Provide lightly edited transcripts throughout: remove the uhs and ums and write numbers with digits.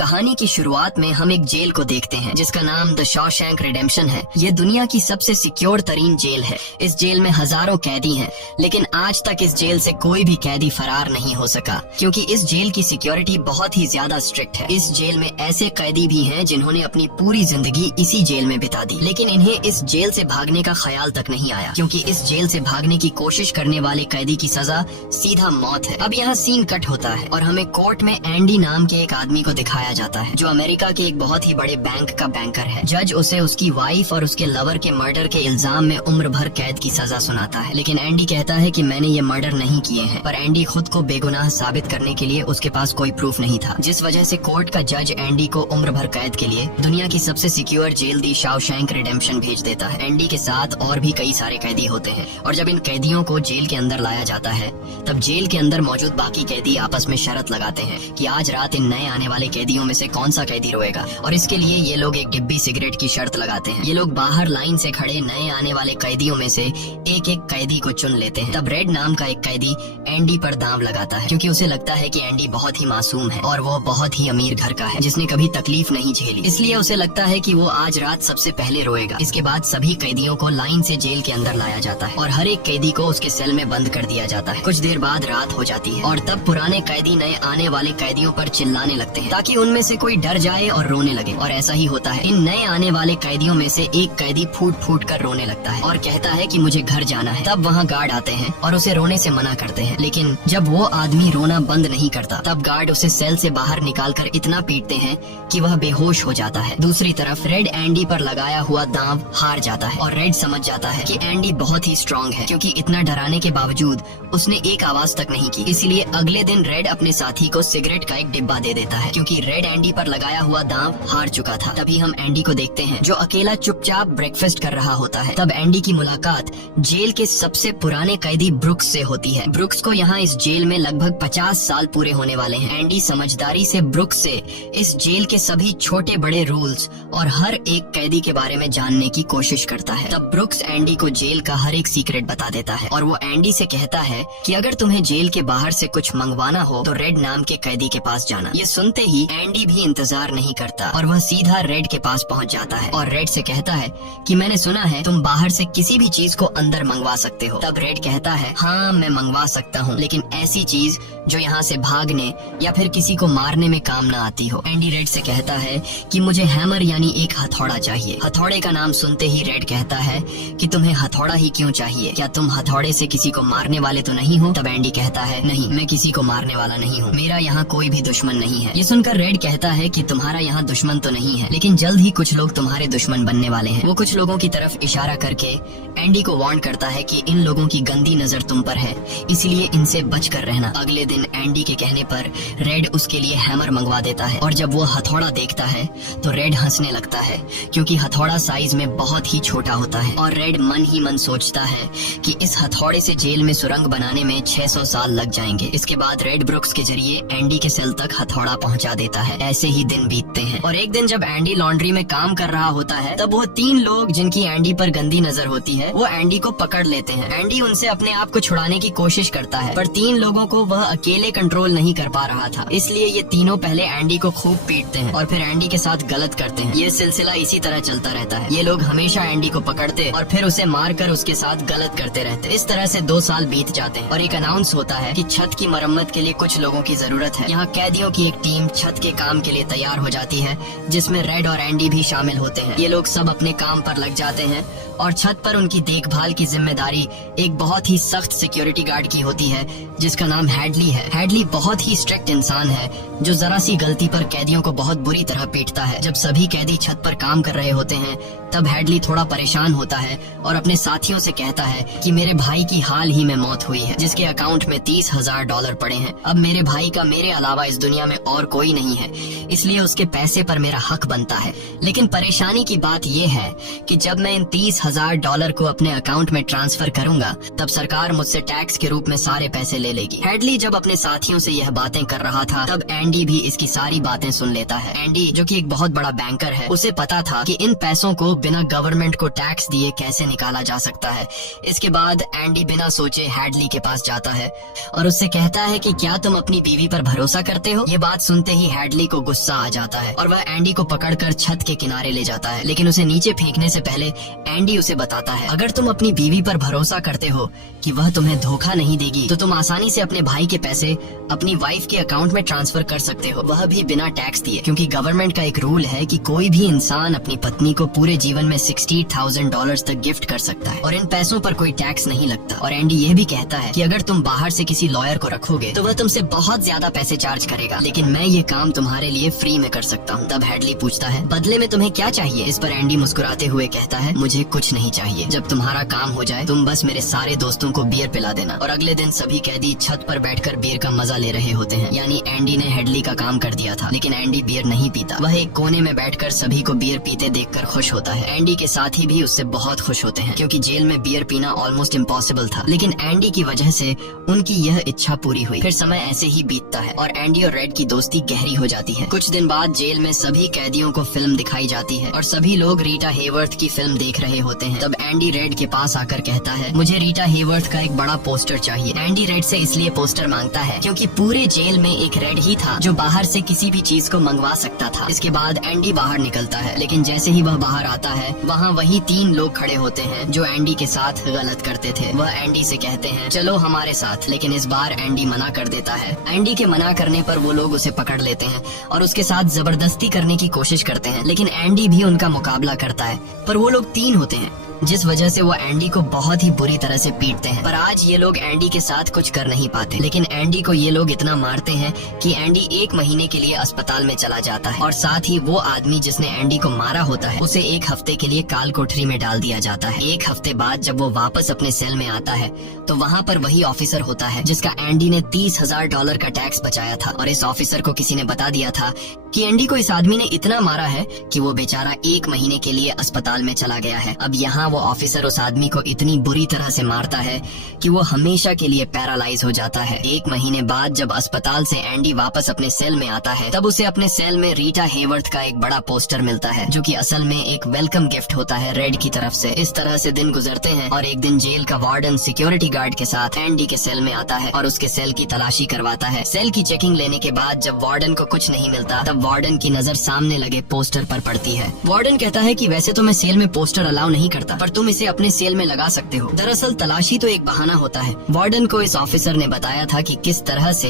कहानी की शुरुआत में हम एक जेल को देखते हैं जिसका नाम द शॉशैंक रिडेम्पशन है। ये दुनिया की सबसे सिक्योर तरीन जेल है। इस जेल में हजारों कैदी हैं, लेकिन आज तक इस जेल से कोई भी कैदी फरार नहीं हो सका क्योंकि इस जेल की सिक्योरिटी बहुत ही ज्यादा स्ट्रिक्ट है। इस जेल में ऐसे कैदी भी हैं जिन्होंने अपनी पूरी जिंदगी इसी जेल में बिता दी, लेकिन इन्हें इस जेल से भागने का ख्याल तक नहीं आया क्योंकि इस जेल से भागने की कोशिश करने वाले कैदी की सजा सीधा मौत है। अब यहाँ सीन कट होता है और हमें कोर्ट में एंडी नाम के एक आदमी को दिखाया जाता है जो अमेरिका के एक बहुत ही बड़े बैंक का बैंकर है। जज उसे उसकी वाइफ और उसके लवर के मर्डर के इल्जाम में उम्र भर कैद की सजा सुनाता है, लेकिन एंडी कहता है कि मैंने ये मर्डर नहीं किए हैं। पर एंडी खुद को बेगुनाह साबित करने के लिए उसके पास कोई प्रूफ नहीं था, जिस वजह से कोर्ट का जज एंडी को उम्र भर कैद के लिए दुनिया की सबसे सिक्योर जेल दी शॉशैंक रिडेम्पशन भेज देता है। एंडी के साथ और भी कई सारे कैदी होते हैं और जब इन कैदियों को जेल के अंदर लाया जाता है तब जेल के अंदर मौजूद बाकी कैदी आपस में शर्त लगाते हैं कि आज रात इन नए आने वाले कैदियों में से कौन सा कैदी रोएगा, और इसके लिए ये लोग एक डिब्बी सिगरेट की शर्त लगाते हैं। ये लोग बाहर लाइन से खड़े नए आने वाले कैदियों में से एक एक कैदी को चुन लेते हैं। तब रेड नाम का एक कैदी एंडी पर दांव लगाता है क्योंकि उसे लगता है कि एंडी बहुत ही मासूम है और वो बहुत ही अमीर घर का है जिसने कभी तकलीफ नहीं झेली, इसलिए उसे लगता है कि वो आज रात सबसे पहले रोएगा। इसके बाद सभी कैदियों को लाइन से जेल के अंदर लाया जाता है और हर एक कैदी को उसके सेल में बंद कर दिया जाता है। कुछ देर बाद रात हो जाती है और तब पुराने कैदी नए आने वाले कैदियों पर चिल्लाने लगते हैं ताकि उनमें से कोई डर जाए और रोने लगे, और ऐसा ही होता है। इन नए आने वाले कैदियों में से एक कैदी फूट फूट कर रोने लगता है और कहता है कि मुझे घर जाना है। तब वहाँ गार्ड आते हैं और उसे रोने से मना करते हैं, लेकिन जब वो आदमी रोना बंद नहीं करता तब गार्ड उसे सेल से बाहर निकालकर इतना पीटते हैं कि वह बेहोश हो जाता है। दूसरी तरफ रेड एंडी पर लगाया हुआ दांव हार जाता है और रेड समझ जाता है कि एंडी बहुत ही स्ट्रांग है क्योंकि इतना डराने के बावजूद उसने एक आवाज तक नहीं की। इसलिए अगले दिन रेड अपने साथी को सिगरेट का एक डिब्बा दे देता है क्योंकि रेड एंडी पर लगाया हुआ दांव हार चुका था। तभी हम एंडी को देखते हैं जो अकेला चुपचाप ब्रेकफास्ट कर रहा होता है। तब एंडी की मुलाकात जेल के सबसे पुराने कैदी ब्रुक्स से होती है। ब्रुक्स को यहाँ इस जेल में लगभग 50 साल पूरे होने वाले हैं। एंडी समझदारी से ब्रुक्स से इस जेल के सभी छोटे बड़े रूल्स और हर एक कैदी के बारे में जानने की कोशिश करता है। तब ब्रुक्स एंडी को जेल का हर एक सीक्रेट बता देता है और वो एंडी से कहता है कि अगर तुम्हें जेल के बाहर से कुछ मंगवाना हो तो रेड नाम के कैदी के पास जाना। ये सुनते ही एंडी भी इंतजार नहीं करता और वह सीधा रेड के पास पहुंच जाता है और रेड से कहता है कि मैंने सुना है तुम बाहर से किसी भी चीज को अंदर मंगवा सकते हो। तब रेड कहता है हाँ मैं मंगवा सकता हूँ, लेकिन ऐसी चीज जो यहाँ से भागने या फिर किसी को मारने में काम न आती हो। एंडी रेड से कहता है कि मुझे हैमर यानी एक हथौड़ा चाहिए। हथौड़े का नाम सुनते ही रेड कहता है कि तुम्हें हथौड़ा ही क्यों चाहिए, क्या तुम हथौड़े से किसी को मारने वाले तो नहीं हो? तब एंडी कहता है नहीं, मैं किसी को मारने वाला नहीं हूँ, मेरा यहाँ कोई भी दुश्मन नहीं है। ये सुनकर रेड कहता है कि तुम्हारा यहाँ दुश्मन तो नहीं है, लेकिन जल्द ही कुछ लोग तुम्हारे दुश्मन बनने वाले हैं। वो कुछ लोगों की तरफ इशारा करके एंडी को वार्न करता है कि इन लोगों की गंदी नजर तुम पर है, इसलिए इनसे बच कर रहना। अगले दिन एंडी के कहने पर रेड उसके लिए हैमर मंगवा देता है और जब वो हथौड़ा देखता है तो रेड हंसने लगता है क्योंकि हथौड़ा साइज में बहुत ही छोटा होता है और रेड मन ही मन सोचता है कि इस हथौड़े से जेल में सुरंग बनाने में 600 साल लग जाएंगे। इसके बाद रेड ब्रुक्स के जरिए एंडी के सेल तक हथौड़ा पहुंचा देता है। ऐसे ही दिन बीतते हैं और एक दिन जब एंडी लॉन्ड्री में काम कर रहा होता है तब वो 3 लोग जिनकी एंडी पर गंदी नजर होती है वो एंडी को पकड़ लेते हैं। एंडी उनसे अपने आप को छुड़ाने की कोशिश करता है पर 3 लोगों को वह अकेले कंट्रोल नहीं कर पा रहा था, इसलिए ये तीनों पहले एंडी को खूब पीटते हैं और फिर एंडी के साथ गलत करते हैं। ये सिलसिला इसी तरह चलता रहता है। ये लोग हमेशा एंडी को पकड़ते और फिर उसे मारकर उसके साथ गलत करते रहते। इस तरह से 2 साल बीत जाते हैं और एक अनाउंस होता है कि छत की मरम्मत के लिए कुछ लोगों की जरूरत है। यहाँ कैदियों की एक टीम छत के काम के लिए तैयार हो जाती है जिसमें रेड और एंडी भी शामिल होते हैं। ये लोग सब अपने काम पर लग जाते हैं और छत पर उनकी देखभाल की जिम्मेदारी एक बहुत ही सख्त सिक्योरिटी गार्ड की होती है जिसका नाम हैडली है। हैडली बहुत ही स्ट्रिक्ट इंसान है जो जरा सी गलती पर कैदियों को बहुत बुरी तरह पीटता है। जब सभी कैदी छत पर काम कर रहे होते हैं तब हैडली थोड़ा परेशान होता है और अपने साथियों से कहता है कि मेरे भाई की हाल ही में मौत हुई है जिसके अकाउंट में $30,000 पड़े हैं। अब मेरे भाई का मेरे अलावा इस दुनिया में और कोई नहीं है, इसलिए उसके पैसे पर मेरा हक बनता है। लेकिन परेशानी की बात यह है कि जब मैं इन 30,000 $30,000 को अपने अकाउंट में ट्रांसफर करूंगा तब सरकार मुझसे टैक्स के रूप में सारे पैसे ले लेगी। हेडली जब अपने साथियों से यह बातें कर रहा था तब एंडी भी इसकी सारी बातें सुन लेता है। एंडी जो कि एक बहुत बड़ा बैंकर है, उसे पता था कि इन पैसों को बिना गवर्नमेंट को टैक्स दिए कैसे निकाला जा सकता है। इसके बाद एंडी बिना सोचे हेडली के पास जाता है और उससे कहता है कि क्या तुम अपनी बीवी पर भरोसा करते हो। ये बात सुनते ही हेडली को गुस्सा आ जाता है और वह एंडी को पकड़कर छत के किनारे ले जाता है, लेकिन उसे नीचे फेंकने से पहले एंडी उसे बताता है अगर तुम अपनी बीवी पर भरोसा करते हो कि वह तुम्हें धोखा नहीं देगी तो तुम आसानी से अपने भाई के पैसे अपनी वाइफ के अकाउंट में ट्रांसफर कर सकते हो, वह भी बिना टैक्स दिए, क्योंकि गवर्नमेंट का एक रूल है कि कोई भी इंसान अपनी पत्नी को पूरे जीवन में $60,000 तक गिफ्ट कर सकता है और इन पैसों पर कोई टैक्स नहीं लगता। और एंडी ये भी कहता है कि अगर तुम बाहर से किसी लॉयर को रखोगे तो वह तुमसे बहुत ज्यादा पैसे चार्ज करेगा, लेकिन मैं ये काम तुम्हारे लिए फ्री में कर सकता हूँ। तब हेडली पूछता है बदले में तुम्हें क्या चाहिए। इस पर एंडी मुस्कुराते हुए कहता है मुझे कुछ नहीं चाहिए, जब तुम्हारा काम हो जाए तुम बस मेरे सारे दोस्तों को बियर पिला देना। और अगले दिन सभी कैदी छत पर बैठकर बियर का मजा ले रहे होते हैं, यानी एंडी ने हेडली का काम कर दिया था, लेकिन एंडी बियर नहीं पीता। वह एक कोने में बैठकर सभी को बियर पीते देखकर खुश होता है। एंडी के साथी भी उससे बहुत खुश होते हैं क्योंकि जेल में बियर पीना ऑलमोस्ट इम्पॉसिबल था, लेकिन एंडी की वजह से उनकी यह इच्छा पूरी हुई। फिर समय ऐसे ही बीतता है और एंडी और रेड की दोस्ती गहरी हो जाती है। कुछ दिन बाद जेल में सभी कैदियों को फिल्म दिखाई जाती है और सभी लोग रीटा हेवर्थ की फिल्म देख रहे होते हैं। तब एंडी रेड के पास आकर कहता है मुझे रीटा हेवर्थ का एक बड़ा पोस्टर चाहिए। एंडी रेड से इसलिए पोस्टर मांगता है क्योंकि पूरे जेल में एक रेड ही था जो बाहर से किसी भी चीज को मंगवा सकता था। इसके बाद एंडी बाहर निकलता है, लेकिन जैसे ही वह बाहर आता है वहाँ वही 3 लोग खड़े होते हैं जो एंडी के साथ गलत करते थे। वह एंडी से कहते हैं चलो हमारे साथ, लेकिन इस बार एंडी मना कर देता है। एंडी के मना करने पर वो लोग उसे पकड़ लेते हैं और उसके साथ जबरदस्ती करने की कोशिश करते हैं, लेकिन एंडी भी उनका मुकाबला करता है। पर वो लोग 3 होते हैं जिस वजह से वो एंडी को बहुत ही बुरी तरह से पीटते हैं। पर आज ये लोग एंडी के साथ कुछ कर नहीं पाते, लेकिन एंडी को ये लोग इतना मारते हैं कि एंडी 1 महीने के लिए अस्पताल में चला जाता है और साथ ही वो आदमी जिसने एंडी को मारा होता है उसे 1 हफ्ते के लिए काल कोठरी में डाल दिया जाता है। 1 हफ्ते बाद जब वो वापस अपने सेल में आता है तो वहाँ पर वही ऑफिसर होता है जिसका एंडी ने $30,000 का टैक्स बचाया था, और इस ऑफिसर को किसी ने बता दिया था कि एंडी को इस आदमी ने इतना मारा है कि वो बेचारा 1 महीने के लिए अस्पताल में चला गया है। अब यहाँ वो ऑफिसर उस आदमी को इतनी बुरी तरह से मारता है कि वो हमेशा के लिए पैरालाइज हो जाता है। 1 महीने बाद जब अस्पताल से एंडी वापस अपने सेल में आता है तब उसे अपने सेल में रीटा हेवर्थ का एक बड़ा पोस्टर मिलता है जो कि असल में एक वेलकम गिफ्ट होता है रेड की तरफ से। इस तरह से दिन गुजरते हैं और एक दिन जेल का वार्डन सिक्योरिटी गार्ड के साथ एंडी के सेल में आता है और उसके सेल की तलाशी करवाता है। सेल की चेकिंग लेने के बाद जब वार्डन को कुछ नहीं मिलता तब वार्डन की नजर सामने लगे पोस्टर पर पड़ती है। वार्डन कहता है कि वैसे तो मैं सेल में पोस्टर अलाउ नहीं करता, पर तुम इसे अपने सेल में लगा सकते हो। दरअसल तलाशी तो एक बहाना होता है। वार्डन को इस ऑफिसर ने बताया था कि किस तरह से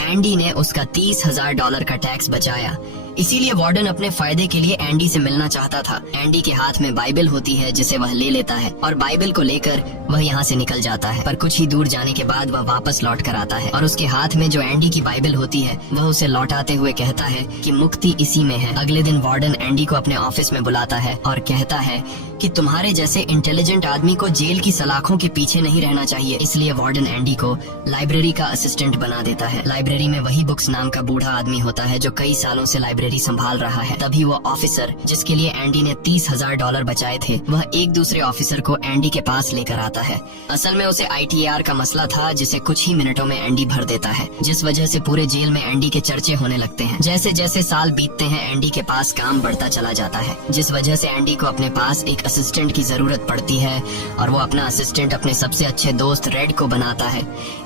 एंडी ने उसका $30,000 का टैक्स बचाया, इसीलिए वार्डन अपने फायदे के लिए एंडी से मिलना चाहता था। एंडी के हाथ में बाइबल होती है जिसे वह ले लेता है और बाइबल को लेकर वह यहाँ से निकल जाता है। पर कुछ ही दूर जाने के बाद वह वापस लौट कर आता है और उसके हाथ में जो एंडी की बाइबल होती है वह उसे लौटाते हुए कहता है कि मुक्ति इसी में है। अगले दिन वार्डन एंडी को अपने ऑफिस में बुलाता है और कहता है कि तुम्हारे जैसे इंटेलिजेंट आदमी को जेल की सलाखों के पीछे नहीं रहना चाहिए, इसलिए वार्डन एंडी को लाइब्रेरी का असिस्टेंट बना देता है। लाइब्रेरी में वही बुक्स नाम का बूढ़ा आदमी होता है जो कई सालों से लाइब्रेरी संभाल रहा है। तभी वो ऑफिसर जिसके लिए एंडी ने $30,000 बचाए थे वह एक दूसरे ऑफिसर को एंडी के पास लेकर आता है। असल में उसे ITAR का मसला था जिसे कुछ ही मिनटों में एंडी भर देता है, जिस वजह से पूरे जेल में एंडी के चर्चे होने लगते हैं। जैसे जैसे साल बीतते हैं एंडी के पास काम बढ़ता चला जाता है, जिस वजह से एंडी को अपने पास एक असिस्टेंट की जरूरत पड़ती है और वो अपना असिस्टेंट अपने सबसे अच्छे दोस्त रेड को बनाता है।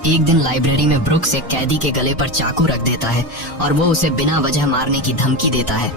एक दिन लाइब्रेरी में ब्रुक्स एक कैदी के गले पर चाकू रख देता है और वो उसे बिना वजह मारने की धमकी देता है।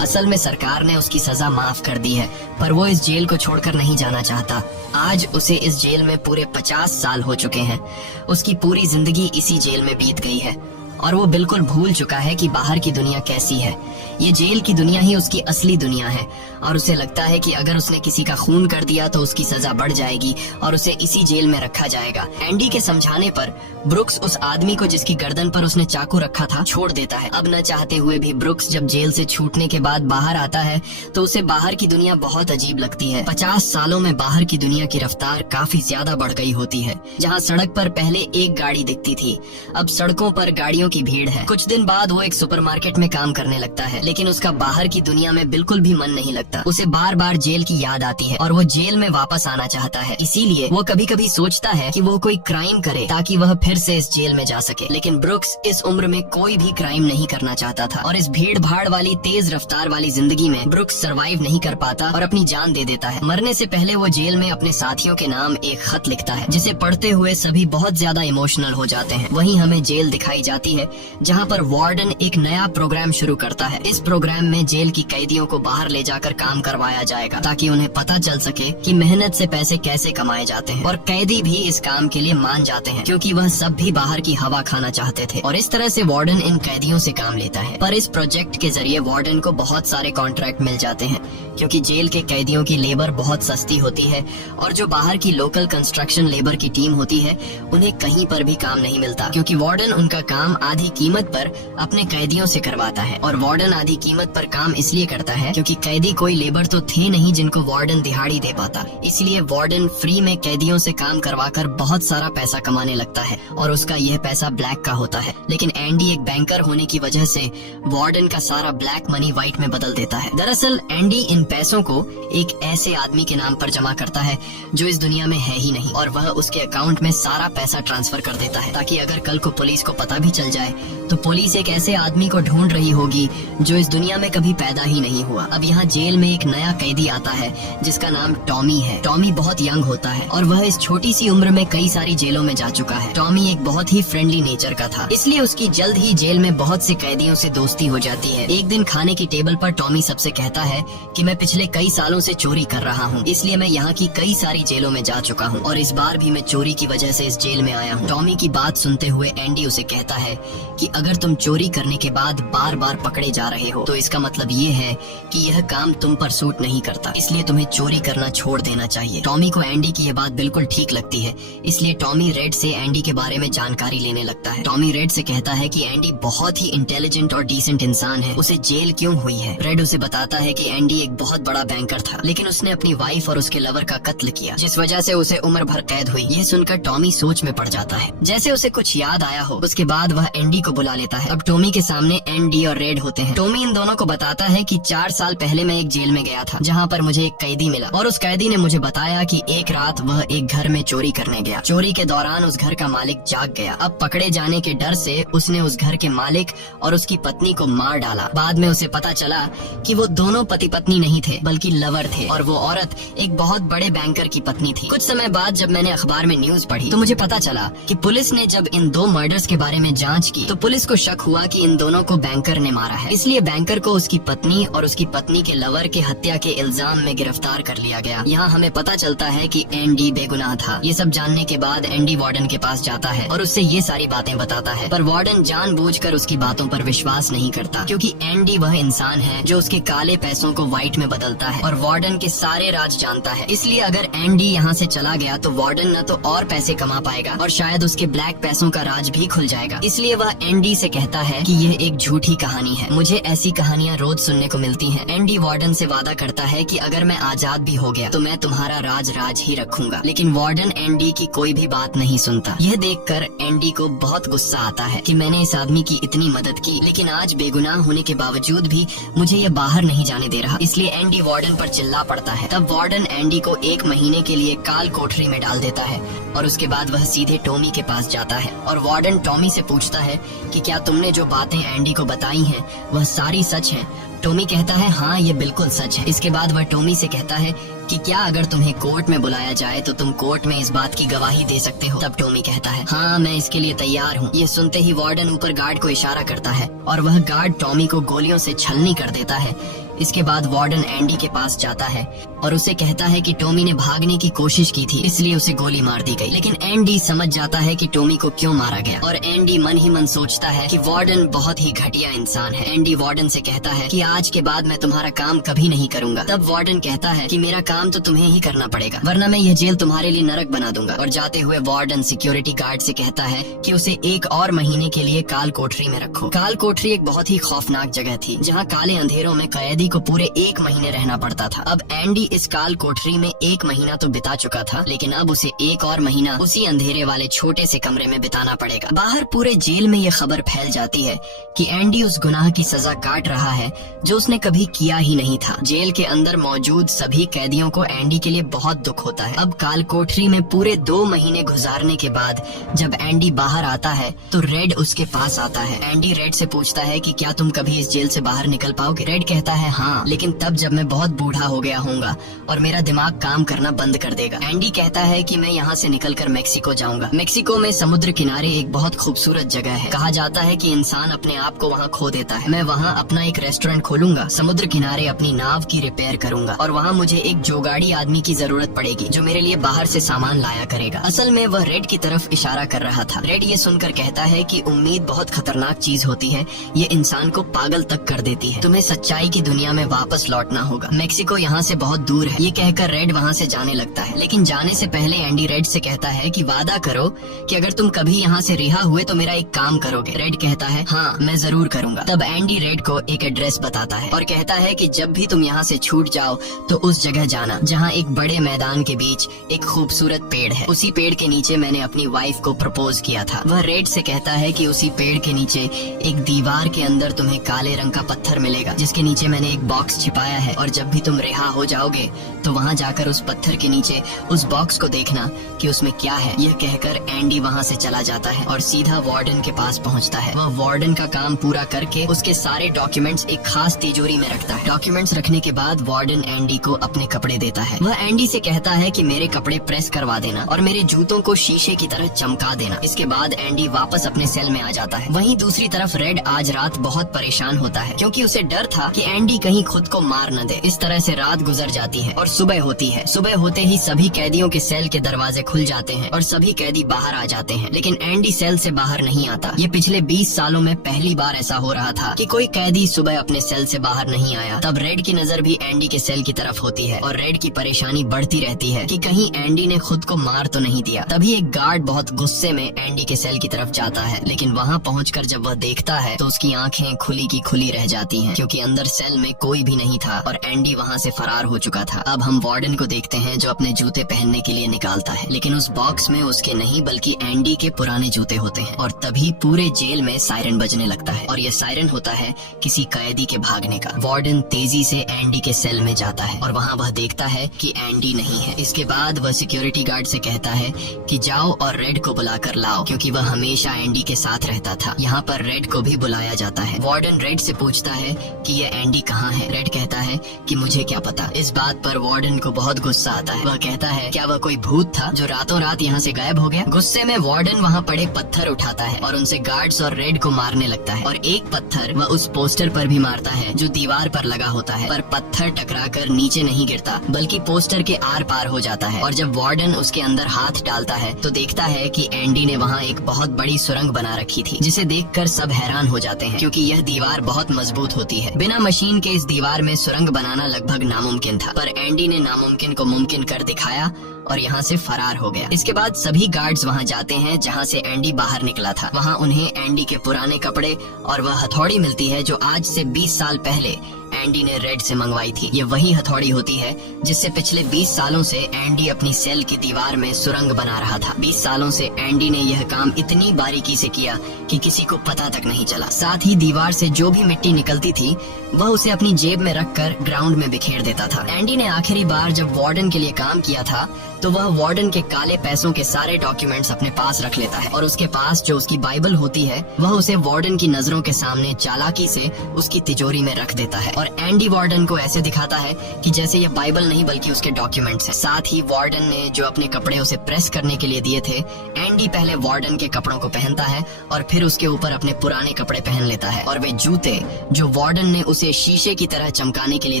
असल में सरकार ने उसकी सजा माफ कर दी है, पर वो इस जेल को छोड़कर नहीं जाना चाहता। आज उसे इस जेल में पूरे 50 साल हो चुके हैं। उसकी पूरी जिंदगी इसी जेल में बीत गई है और वो बिल्कुल भूल चुका है कि बाहर की दुनिया कैसी है। ये जेल की दुनिया ही उसकी असली दुनिया है और उसे लगता है कि अगर उसने किसी का खून कर दिया तो उसकी सजा बढ़ जाएगी और उसे इसी जेल में रखा जाएगा। एंडी के समझाने पर ब्रुक्स उस आदमी को जिसकी गर्दन पर उसने चाकू रखा था छोड़ देता है। अब न चाहते हुए भी ब्रुक्स जब जेल से छूटने के बाद बाहर आता है तो उसे बाहर की दुनिया बहुत अजीब लगती है। 50 सालों में बाहर की दुनिया की रफ्तार काफी ज्यादा बढ़ गई होती है। जहाँ सड़क पर पहले एक गाड़ी दिखती थी, अब सड़कों पर गाड़ियों की भीड़ है। कुछ दिन बाद वो एक सुपरमार्केट में काम करने लगता है, लेकिन उसका बाहर की दुनिया में बिल्कुल भी मन नहीं लगता। उसे बार बार जेल की याद आती है और वो जेल में वापस आना चाहता है। इसीलिए वो कभी कभी सोचता है कि वो कोई क्राइम करे ताकि वह फिर से इस जेल में जा सके। लेकिन ब्रुक्स इस उम्र में कोई भी क्राइम नहीं करना चाहता था और इस भीड़ भाड़ वाली तेज रफ्तार वाली जिंदगी में ब्रुक्स सरवाइव नहीं कर पाता और अपनी जान दे देता है। मरने से पहले वो जेल में अपने साथियों के नाम एक खत लिखता है, जिसे पढ़ते हुए सभी बहुत ज्यादा इमोशनल हो जाते हैं। वहीं हमें जेल दिखाई जाती है जहाँ पर वार्डन एक नया प्रोग्राम शुरू करता है। इस प्रोग्राम में जेल की कैदियों को बाहर ले जाकर काम करवाया जाएगा ताकि उन्हें पता चल सके कि मेहनत से पैसे कैसे कमाए जाते हैं, और कैदी भी इस काम के लिए मान जाते हैं क्योंकि वह सब भी बाहर की हवा खाना चाहते थे। और इस तरह से वार्डन इन कैदियों से काम लेता है। पर इस प्रोजेक्ट के जरिए वार्डन को बहुत सारे कॉन्ट्रैक्ट मिल जाते हैं क्योंकि जेल के कैदियों की लेबर बहुत सस्ती होती है और जो बाहर की लोकल कंस्ट्रक्शन लेबर की टीम होती है उन्हें कहीं पर भी काम नहीं मिलता, क्योंकि वार्डन उनका काम आधी कीमत पर अपने कैदियों से करवाता है। और वार्डन आधी कीमत पर काम इसलिए करता है क्योंकि कैदी कोई लेबर तो थे नहीं जिनको वार्डन दिहाड़ी दे पाता। इसलिए वार्डन फ्री में कैदियों से काम करवाकर बहुत सारा पैसा कमाने लगता है और उसका यह पैसा ब्लैक का होता है। लेकिन एंडी एक बैंकर होने की वजह से वार्डन का सारा ब्लैक मनी व्हाइट में बदल देता है। दरअसल एंडी इन पैसों को एक ऐसे आदमी के नाम पर जमा करता है जो इस दुनिया में है ही नहीं, और वह उसके अकाउंट में सारा पैसा ट्रांसफर कर देता है ताकि अगर कल को पुलिस को पता भी चल जाए तो पुलिस एक ऐसे आदमी को ढूंढ रही होगी जो इस दुनिया में कभी पैदा ही नहीं हुआ। अब यहाँ जेल में एक नया कैदी आता है जिसका नाम टॉमी है। टॉमी बहुत यंग होता है और वह इस छोटी सी उम्र में कई सारी जेलों में जा चुका है। टॉमी एक बहुत ही फ्रेंडली नेचर का था, इसलिए उसकी जल्द ही जेल में बहुत से कैदियों से दोस्ती हो जाती है। एक दिन खाने की टेबल पर टॉमी सबसे कहता है कि मैं पिछले कई सालों से चोरी कर रहा हूँ, इसलिए मैं यहाँ की कई सारी जेलों में जा चुका हूँ और इस बार भी मैं चोरी की वजह से इस जेल में आया हूँ। टॉमी की बात सुनते हुए एंडी उसे कहता है कि अगर तुम चोरी करने के बाद बार बार पकड़े जा रहे हो तो इसका मतलब ये है कि यह काम तुम पर सूट नहीं करता, इसलिए तुम्हें चोरी करना छोड़ देना चाहिए। टॉमी को एंडी की यह बात बिल्कुल ठीक लगती है, इसलिए टॉमी रेड से एंडी के बारे में जानकारी लेने लगता है। टॉमी रेड से कहता है कि एंडी बहुत ही इंटेलिजेंट और डिसेंट इंसान है, उसे जेल क्यों हुई है। रेड उसे बताता है कि एंडी एक बहुत बड़ा बैंकर था, लेकिन उसने अपनी वाइफ और उसके लवर का कत्ल किया, जिस वजह से उसे उम्र भर कैद हुई। यह सुनकर टॉमी सोच में पड़ जाता है, जैसे उसे कुछ याद आया हो। उसके बाद वह एंडी को बुला लेता है। अब टॉमी के सामने एंडी और रेड होते हैं। टॉमी इन दोनों को बताता है कि 4 साल पहले मैं एक जेल में गया था जहाँ पर मुझे एक कैदी मिला और उस कैदी ने मुझे बताया कि एक रात वह एक घर में चोरी करने गया। चोरी के दौरान उस घर का मालिक जाग गया। अब पकड़े जाने के डर से उसने उस घर के मालिक और उसकी पत्नी को मार डाला। बाद में उसे पता चला कि वो दोनों पति पत्नी नहीं थे बल्कि लवर थे और वो औरत एक बहुत बड़े बैंकर की पत्नी थी। कुछ समय बाद जब मैंने अखबार में न्यूज पढ़ी तो मुझे पता चला कि पुलिस ने जब इन 2 मर्डर्स के बारे में जांच की तो पुलिस को शक हुआ कि इन दोनों को बैंकर ने मारा है। इसलिए बैंकर को उसकी पत्नी और उसकी पत्नी के लवर के हत्या के इल्जाम में गिरफ्तार कर लिया गया। यहाँ हमें पता चलता है कि एंडी बेगुनाह था। ये सब जानने के बाद एंडी वार्डन के पास जाता है और उससे ये सारी बातें बताता है, पर वार्डन जानबूझकर उसकी बातों पर विश्वास नहीं करता क्योंकि एंडी वह इंसान है जो उसके काले पैसों को व्हाइट में बदलता है और वार्डन के सारे राज जानता है। इसलिए अगर एंडी यहाँ से चला गया तो वार्डन न तो और पैसे कमा पाएगा और शायद उसके ब्लैक पैसों का राज भी खुल जाएगा। इसलिए वह एंडी से कहता है कि यह एक झूठी कहानी है, मुझे ऐसी कहानियाँ रोज सुनने को मिलती हैं। एंडी वार्डन से वादा करता है कि अगर मैं आजाद भी हो गया तो मैं तुम्हारा राज ही रखूंगा, लेकिन वार्डन एंडी की कोई भी बात नहीं सुनता। यह देखकर एंडी को बहुत गुस्सा आता है कि मैंने इस आदमी की इतनी मदद की लेकिन आज बेगुनाह होने के बावजूद भी मुझे ये बाहर नहीं जाने दे रहा। इसलिए एंडी वार्डन पर चिल्ला पड़ता है। तब वार्डन एंडी को 1 महीने के लिए काल कोठरी में डाल देता है और उसके बाद वह सीधे टॉमी के पास जाता है और वार्डन टॉमी से पूछता है कि क्या तुमने जो बातें एंडी को बताई हैं वह सारी सच हैं। टॉमी कहता है हाँ ये बिल्कुल सच है। इसके बाद वह टॉमी से कहता है कि क्या अगर तुम्हें कोर्ट में बुलाया जाए तो तुम कोर्ट में इस बात की गवाही दे सकते हो। तब टॉमी कहता है हाँ मैं इसके लिए तैयार हूँ। ये सुनते ही वार्डन ऊपर गार्ड को इशारा करता है और वह गार्ड टॉमी को गोलियों से छलनी कर देता है। इसके बाद वार्डन एंडी के पास जाता है और उसे कहता है कि टॉमी ने भागने की कोशिश की थी इसलिए उसे गोली मार दी गई। लेकिन एंडी समझ जाता है कि टॉमी को क्यों मारा गया और एंडी मन ही मन सोचता है कि वार्डन बहुत ही घटिया इंसान है। एंडी वार्डन से कहता है कि आज के बाद मैं तुम्हारा काम कभी नहीं करूंगा। तब वार्डन कहता है कि मेरा काम तो तुम्हें ही करना पड़ेगा वरना मैं यह जेल तुम्हारे लिए नरक बना दूंगा। और जाते हुए वार्डन सिक्योरिटी गार्ड से कहता है कि उसे 1 और महीने के लिए काल कोठरी में रखो। काल कोठरी एक बहुत ही खौफनाक जगह थी जहाँ काले अंधेरों में कैदी को पूरे 1 महीने रहना पड़ता था। अब एंडी इस काल कोठरी में 1 महीना तो बिता चुका था, लेकिन अब उसे एक और महीना उसी अंधेरे वाले छोटे से कमरे में बिताना पड़ेगा। बाहर पूरे जेल में ये खबर फैल जाती है कि एंडी उस गुनाह की सजा काट रहा है जो उसने कभी किया ही नहीं था। जेल के अंदर मौजूद सभी कैदियों को एंडी के लिए बहुत दुख होता है। अब काल कोठरी में पूरे 2 महीने गुजारने के बाद जब एंडी बाहर आता है तो रेड उसके पास आता है। एंडी रेड से पूछता है कि क्या तुम कभी इस जेल से बाहर निकल पाओगे? रेड कहता है हाँ, लेकिन तब जब मैं बहुत बूढ़ा हो गया होऊंगा और मेरा दिमाग काम करना बंद कर देगा। एंडी कहता है कि मैं यहाँ से निकलकर मेक्सिको जाऊंगा। मेक्सिको में समुद्र किनारे एक बहुत खूबसूरत जगह है। कहा जाता है कि इंसान अपने आप को वहाँ खो देता है। मैं वहाँ अपना एक रेस्टोरेंट खोलूंगा, समुद्र किनारे अपनी नाव की रिपेयर करूंगा और वहाँ मुझे एक जोगाड़ी आदमी की जरूरत पड़ेगी जो मेरे लिए बाहर से सामान लाया करेगा। असल में वह रेड की तरफ इशारा कर रहा था। रेड ये सुनकर कहता है कि उम्मीद बहुत खतरनाक चीज होती है, ये इंसान को पागल तक कर देती है। तुम्हें सच्चाई की दुनिया में वापस लौटना होगा। मेक्सिको यहाँ से बहुत दूर है। ये कहकर रेड वहाँ से जाने लगता है, लेकिन जाने से पहले एंडी रेड से कहता है कि वादा करो कि अगर तुम कभी यहाँ से रिहा हुए तो मेरा एक काम करोगे। रेड कहता है हाँ, मैं जरूर करूंगा। तब एंडी रेड को एक एड्रेस बताता है और कहता है कि जब भी तुम यहाँ से छूट जाओ तो उस जगह जाना जहाँ एक बड़े मैदान के बीच एक खूबसूरत पेड़ है। उसी पेड़ के नीचे मैंने अपनी वाइफ को प्रपोज किया था। वह रेड से कहता है कि उसी पेड़ के नीचे एक दीवार के अंदर तुम्हें काले रंग का पत्थर मिलेगा जिसके नीचे मैंने एक बॉक्स छिपाया है, और जब भी तुम रिहा हो जाओगे तो वहाँ जाकर उस पत्थर के नीचे उस बॉक्स को देखना कि उसमें क्या है। यह कहकर एंडी वहाँ से चला जाता है और सीधा वार्डन के पास पहुँचता है। वह वार्डन का काम पूरा करके उसके सारे डॉक्यूमेंट्स एक खास तिजोरी में रखता है। डॉक्यूमेंट्स रखने के बाद वार्डन एंडी को अपने कपड़े देता है। वह एंडी से कहता है कि मेरे कपड़े प्रेस करवा देना और मेरे जूतों को शीशे की तरह चमका देना। इसके बाद एंडी वापस अपने सेल में आ जाता है। वहीं दूसरी तरफ रेड आज रात बहुत परेशान होता है क्योंकि उसे डर था कि एंडी कहीं खुद को मार न दे। इस तरह से रात गुजर जाती है और सुबह होती है। सुबह होते ही सभी कैदियों के सेल के दरवाजे खुल जाते हैं और सभी कैदी बाहर आ जाते हैं, लेकिन एंडी सेल से बाहर नहीं आता। ये पिछले 20 सालों में पहली बार ऐसा हो रहा था कि कोई कैदी सुबह अपने सेल से बाहर नहीं आया। तब रेड की नजर भी एंडी के सेल की तरफ होती है और रेड की परेशानी बढ़ती रहती है कि कहीं एंडी ने खुद को मार तो नहीं दिया। तभी एक गार्ड बहुत गुस्से में एंडी के सेल की तरफ जाता है, लेकिन वहाँ पहुंचकर जब वह देखता है तो उसकी आंखें खुली की खुली रह जाती हैं क्योंकि अंदर सेल में कोई भी नहीं था और एंडी वहाँ से फरार हो चुका था। अब हम वार्डन को देखते हैं जो अपने जूते पहनने के लिए निकालता है, लेकिन उस बॉक्स में उसके नहीं बल्कि एंडी के पुराने जूते होते हैं। और तभी पूरे जेल में सायरन बजने लगता है और यह सायरन होता है किसी कैदी के भागने का। वार्डन तेजी से एंडी के सेल में जाता है और वहाँ वह देखता है कि एंडी नहीं है। इसके बाद वह सिक्योरिटी गार्ड से कहता है कि जाओ और रेड को बुलाकर लाओ क्योंकि वह हमेशा एंडी के साथ रहता था। यहाँ पर रेड को भी बुलाया जाता है। वार्डन रेड से पूछता है कि ये एंडी कहाँ है। रेड कहता है कि मुझे क्या पता। इस बात पर वार्डन को बहुत गुस्सा आता है। वह कहता है क्या वह कोई भूत था जो रातों रात यहाँ से गायब हो गया। गुस्से में वार्डन वहाँ पड़े पत्थर उठाता है और उनसे गार्ड्स और रेड को मारने लगता है और एक पत्थर वह उस पोस्टर पर भी मारता है जो दीवार पर लगा होता है, पर पत्थर टकराकर नीचे नहीं गिरता बल्कि पोस्टर के आर पार हो जाता है। और जब वार्डन उसके अंदर हाथ डालता है तो देखता है कि एंडी ने वहाँ एक बहुत बड़ी सुरंग बना रखी थी जिसे देखकर सब हैरान हो जाते हैं क्योंकि यह दीवार बहुत मजबूत होती है। बिना मशीन के इस दीवार में सुरंग बनाना लगभग नामुमकिन था, पर एंडी ने नामुमकिन को मुमकिन कर दिखाया और यहाँ से फरार हो गया। इसके बाद सभी गार्ड्स वहाँ जाते हैं जहाँ से एंडी बाहर निकला था। वहाँ उन्हें एंडी के पुराने कपड़े और वह हथौड़ी मिलती है जो आज से 20 साल पहले एंडी ने रेड से मंगवाई थी। ये वही हथौड़ी होती है जिससे पिछले 20 सालों से एंडी अपनी सेल की दीवार में सुरंग बना रहा था। 20 सालों से एंडी ने यह काम इतनी बारीकी से किया कि किसी को पता तक नहीं चला। साथ ही दीवार से जो भी मिट्टी निकलती थी वह उसे अपनी जेब में रखकर ग्राउंड में बिखेर देता था। एंडी ने आखिरी बार जब वार्डन के लिए काम किया था तो वह वार्डन के काले पैसों के सारे डॉक्यूमेंट्स अपने पास रख लेता है और उसके पास जो उसकी बाइबल होती है वह उसे वार्डन की नजरों के सामने चालाकी से उसकी तिजोरी में रख देता है और एंडी वार्डन को ऐसे दिखाता है कि जैसे ये बाइबल नहीं बल्कि उसके डॉक्यूमेंट्स हैं। साथ ही वार्डन ने जो अपने कपड़े उसे प्रेस करने के लिए दिए थे, एंडी पहले वार्डन के कपड़ों को पहनता है और फिर उसके ऊपर अपने पुराने कपड़े पहन लेता है और वे जूते जो वार्डन ने उसे शीशे की तरह चमकाने के लिए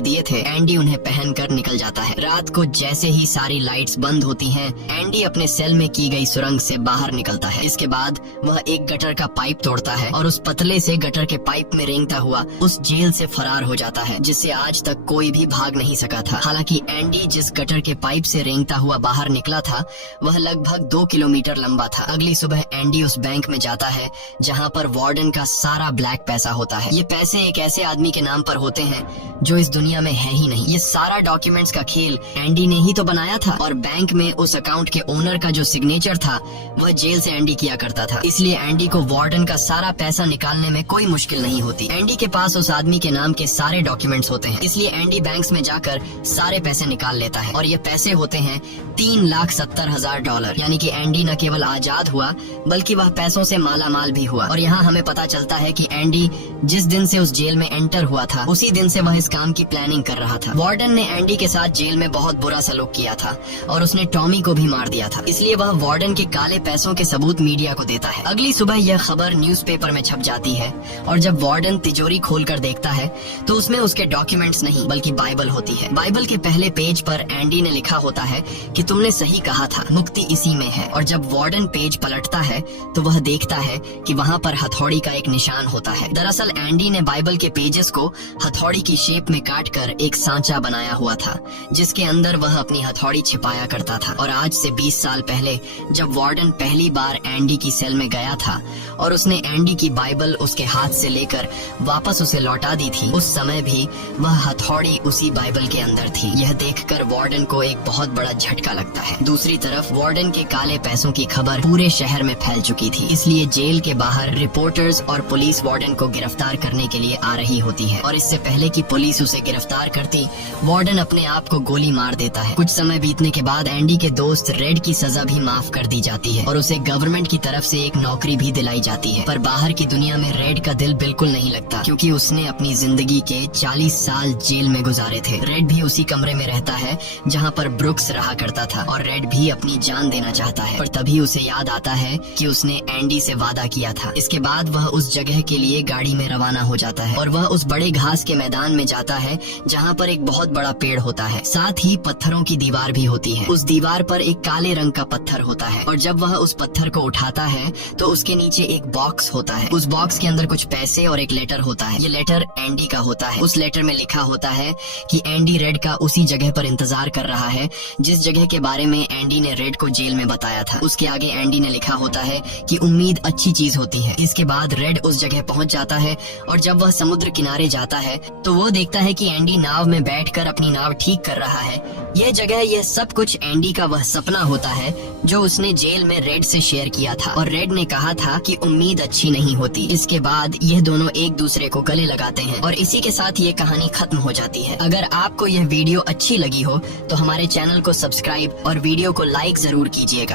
दिए थे, एंडी उन्हें पहनकर निकल जाता है। रात को जैसे ही सारी लाइट्स बंद बंद होती हैं, एंडी अपने सेल में की गई सुरंग से बाहर निकलता है। इसके बाद वह एक गटर का पाइप तोड़ता है और उस पतले से गटर के पाइप में रेंगता हुआ उस जेल से फरार हो जाता है, जिससे आज तक कोई भी भाग नहीं सका था। हालांकि एंडी जिस गटर के पाइप से रेंगता हुआ बाहर निकला था वह लगभग 2 किलोमीटर लंबा था। अगली सुबह एंडी उस बैंक में जाता है जहाँ पर वार्डन का सारा ब्लैक पैसा होता है। ये पैसे एक ऐसे आदमी के नाम पर होते हैं जो इस दुनिया में है ही नहीं। ये सारा डॉक्यूमेंट्स का खेल एंडी ने ही तो बनाया था और बैंक में उस अकाउंट के ओनर का जो सिग्नेचर था वह जेल से एंडी किया करता था। इसलिए एंडी को वार्डन का सारा पैसा निकालने में कोई मुश्किल नहीं होती। एंडी के पास उस आदमी के नाम के सारे डॉक्यूमेंट्स होते हैं, इसलिए एंडी बैंक्स में जाकर सारे पैसे निकाल लेता है और ये पैसे होते हैं $3,70,000। यानी कि एंडी न केवल आजाद हुआ बल्कि वह पैसों से माला माल भी हुआ। और यहाँ हमें पता चलता है कि एंडी जिस दिन से उस जेल में एंटर हुआ था उसी दिन से वह इस काम की प्लानिंग कर रहा था। वार्डन ने एंडी के साथ जेल में बहुत बुरा सलूक किया था और उसने टॉमी को भी मार दिया था, इसलिए वह वार्डन के काले पैसों के सबूत मीडिया को देता है। अगली सुबह यह खबर न्यूज़पेपर में छप जाती है और जब वार्डन तिजोरी खोलकर देखता है तो उसमें उसके डॉक्यूमेंट्स नहीं बल्कि बाइबल होती है। बाइबल के पहले पेज पर एंडी ने लिखा होता है कि तुमने सही कहा था, मुक्ति इसी में है। और जब वार्डन पेज पलटता है तो वह देखता है कि वहाँ पर हथौड़ी का एक निशान होता है। दरअसल एंडी ने बाइबल के पेजेस को हथौड़ी की शेप में काटकर एक सांचा बनाया हुआ था जिसके अंदर वह अपनी हथौड़ी छिपाया करता था। और आज से 20 साल पहले जब वार्डन पहली बार एंडी की सेल में गया था और उसने एंडी की बाइबल उसके हाथ से लेकर वापस उसे लौटा दी थी, उस समय भी वह हथौड़ी उसी बाइबल के अंदर थी। यह देखकर वार्डन को एक बहुत बड़ा झटका लगता है। दूसरी तरफ वार्डन के काले पैसों की खबर पूरे शहर में फैल चुकी थी, इसलिए जेल के बाहर रिपोर्टर्स और पुलिस वार्डन को गिरफ्तार करने के लिए आ रही होती है। और इससे पहले कि पुलिस उसे गिरफ्तार करती, वार्डन अपने आप को गोली मार देता है। कुछ समय बीतने के बाद एंडी के दोस्त रेड की सजा भी माफ कर दी जाती है और उसे गवर्नमेंट की तरफ से एक नौकरी भी दिलाई जाती है। पर बाहर की दुनिया में रेड का दिल बिल्कुल नहीं लगता क्योंकि उसने अपनी जिंदगी के 40 साल जेल में गुजारे थे। रेड भी उसी कमरे में रहता है जहाँ पर ब्रुक्स रहा करता था और रेड भी अपनी जान देना चाहता है, पर तभी उसे याद आता है कि उसने एंडी से वादा किया था। इसके बाद वह उस जगह के लिए गाड़ी में रवाना हो जाता है और वह उस बड़े घास के मैदान में जाता है जहाँ पर एक बहुत बड़ा पेड़ होता है, साथ ही पत्थरों की दीवार भी होती है। उस दीवार पर एक काले रंग का पत्थर होता है और जब वह उस पत्थर को उठाता है तो उसके नीचे एक बॉक्स होता है। उस बॉक्स के अंदर कुछ पैसे और एक लेटर होता है। ये लेटर एंडी का होता है। उस लेटर में लिखा होता है कि एंडी रेड का उसी जगह पर इंतजार कर रहा है जिस जगह के बारे में एंडी ने रेड को जेल में बताया था। उसके आगे एंडी ने लिखा होता है कि उम्मीद अच्छी चीज होती है। इसके बाद रेड उस जगह पहुंच जाता है और जब वह समुद्र किनारे जाता है तो वो देखता है कि एंडी नाव में बैठकर अपनी नाव ठीक कर रहा है। यह जगह, यह सब कुछ एंडी का वह सपना होता है जो उसने जेल में रेड से शेयर किया था और रेड ने कहा था कि उम्मीद अच्छी नहीं होती। इसके बाद यह दोनों एक दूसरे को गले लगाते हैं और इसी के साथ ये कहानी खत्म हो जाती है। अगर आपको यह वीडियो अच्छी लगी हो तो हमारे चैनल को सब्सक्राइब और वीडियो को लाइक जरूर कीजिएगा।